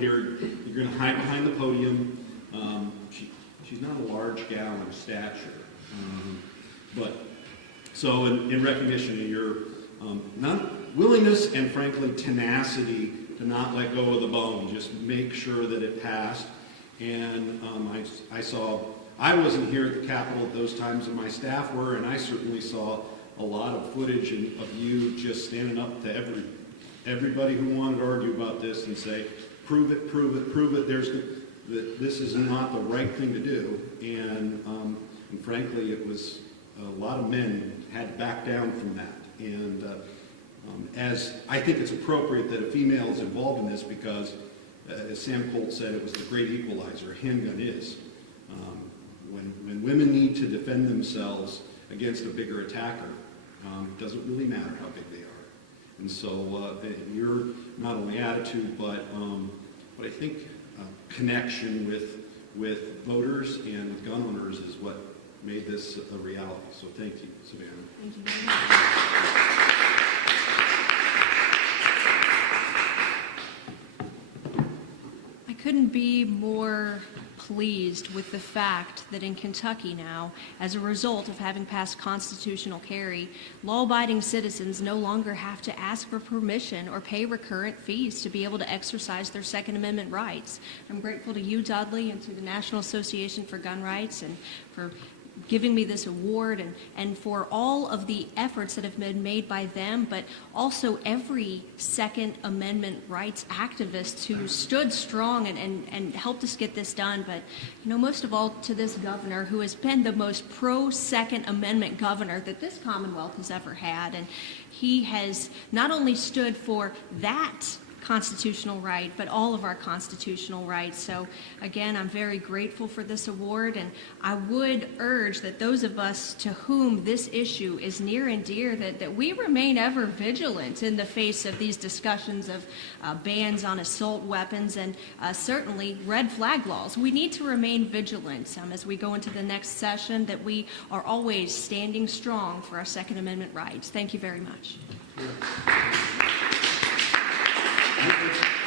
here. You're going to hide behind the podium. She's not a large gal in stature, but so in recognition of your willingness and frankly tenacity to not let go of the bone, just make sure that it passed. And I wasn't here at the Capitol at those times, and my staff were, and I certainly saw a lot of footage of you just standing up to everybody who wanted to argue about this and say, prove it, prove it, prove it. This is not the right thing to do. And frankly, it was a lot of men had to back down from that. And as I think it's appropriate that a female is involved in this because, as Sam Colt said, it was the great equalizer. A handgun is. When women need to defend themselves against a bigger attacker, it doesn't really matter how big they are. And so your not only attitude, but I think connection with voters and with gun owners is what made this a reality. So thank you, Savannah. Thank you very much. I couldn't be more pleased with the fact that in Kentucky now, as a result of having passed constitutional carry, law-abiding citizens no longer have to ask for permission or pay recurrent fees to be able to exercise their Second Amendment rights. I'm grateful to you, Dudley, and to the National Association for Gun Rights and for giving me this award and for all of the efforts that have been made by them, but also every Second Amendment rights activist who stood strong and helped us get this done. But, most of all to this governor who has been the most pro-Second Amendment governor that this Commonwealth has ever had. And he has not only stood for that constitutional right, but all of our constitutional rights. So again, I'm very grateful for this award, and I would urge that those of us to whom this issue is near and dear, that we remain ever vigilant in the face of these discussions of bans on assault weapons and certainly red flag laws. We need to remain vigilant as we go into the next session, that we are always standing strong for our Second Amendment rights. Thank you very much. Thank you.